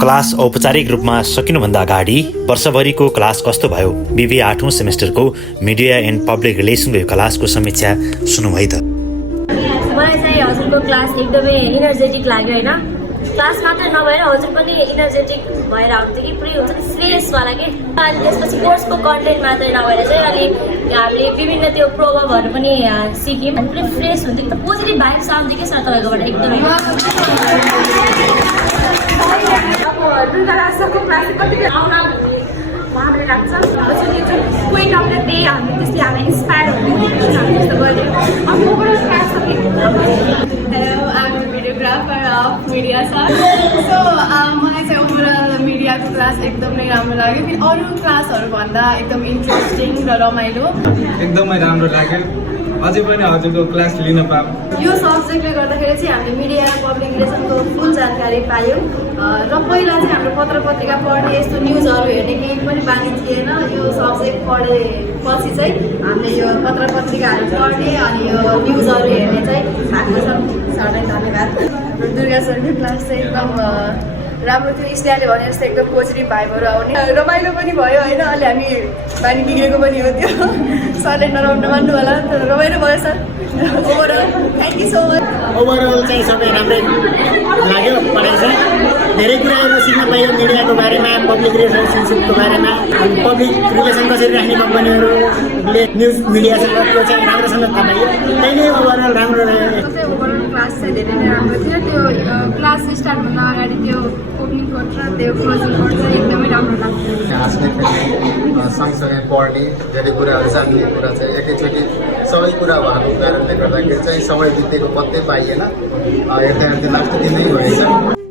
Class औपचारिक रूपमा सकिनुभन्दा अगाडि वर्षभरिको क्लास कस्तो भयो? बिबी 8औं सेमेस्टरको मिडिया एन्ड पब्लिक रिलेसनको क्लासको समीक्षा सुनौँ है त। मलाई चाहिँ हजुरको क्लास एकदमै इनर्जेटिक लाग्यो होइन। क्लास मात्र नभएर हजुर पनि इनर्जेटिक भएर आउँथ्यो कि पुरै हुन्छ नि फ्रेसवाला के। अनि त्यसपछि कोर्सको कन्टेन्ट मात्रै नभएर चाहिँ अलि हामीले विभिन्न त्यो प्रोग्रामहरू पनि सिक्यौँ। अनि पुरै फ्रेस हुन्थ्यो, एकदम पोजिटिभ भाइब्स आउँथ्यो कि सर तपाईँकोबाट एकदमै। अब दुर्गादासको क्लास कति आउन उहाँले लाग्छ हजुरले जुन क्वेट अफ द डे हामी त्यसले हामीलाई इन्सपायर हुँदै हामी त्यस्तो गर्दै अब ओभरअल क्लास सबै Hello, I'm a videographer of Media Sir. So, मलाई चाहिँ ओभरअल मिडियाको क्लास एकदमै राम्रो लाग्यो कि अरू क्लासहरूभन्दा एकदम इन्ट्रेस्टिङ र रमाइलो एकदमै राम्रो लाग्यो। अझै पनि हजुरको क्लास लिन पाऊँ। यो सब्जेक्टले गर्दाखेरि चाहिँ हामीले मिडिया र पब्लिक रिलेसनको फुल जानकारी पायौँ र पहिला चाहिँ हाम्रो पत्र पत्रिका पढ्ने यस्तो न्युजहरू हेर्ने केही पनि बानी थिएन। यो सब्जेक्ट पढेपछि चाहिँ हामीले यो पत्र पत्रिकाहरू पढ्ने अनि यो न्युजहरू हेर्ने चाहिँ भएको छ। सरलाई धन्यवाद। दुर्गा सरको क्लास चाहिँ एकदम राम्रो थियो। स्नेहाले भने जस्तो एकदम पोजिटिभ भाइबहरू आउने रमाइलो पनि भयो होइन। अहिले हामी बानी बिग्रेको पनि हो त्यो सरले नमान्नु होला तर रमाइलो भयो sir. Overall thank you so much. Overall चाहिँ सबै राम्रै लाग्यो। पढाइ चाहिँ धेरै कुराहरू सिक्न पाइयो मिडियाको बारेमा, पब्लिक रिलेसनसिपको बारेमा, पब्लिक रिलेसन कसरी राख्ने कम्पनीहरूले न्युज मिडियासँग त्यो चाहिँ राम्रोसँग थाहा पाइयो। त्यही नै ओभरअल राम्रो रह्यो। ओभरअल क्लास चाहिँ धेरै नै राम्रो थियो। त्यो क्लास स्टार्टभन्दा अगाडि त्यो ओपनिङ कोड र त्यो क्लोजिङ कोड चाहिँ एकदमै राम्रो लाग्यो। हाँस्ने खेल्ने सँगसँगै पढ्ने धेरै कुराहरू जान्ने कुरा चाहिँ एकैचोटि सबै कुरा भएको कारणले गर्दाखेरि चाहिँ समय बितेको पत्तै पाइएन। हेर्दा हेर्दै लास्ट दिनै भएछ।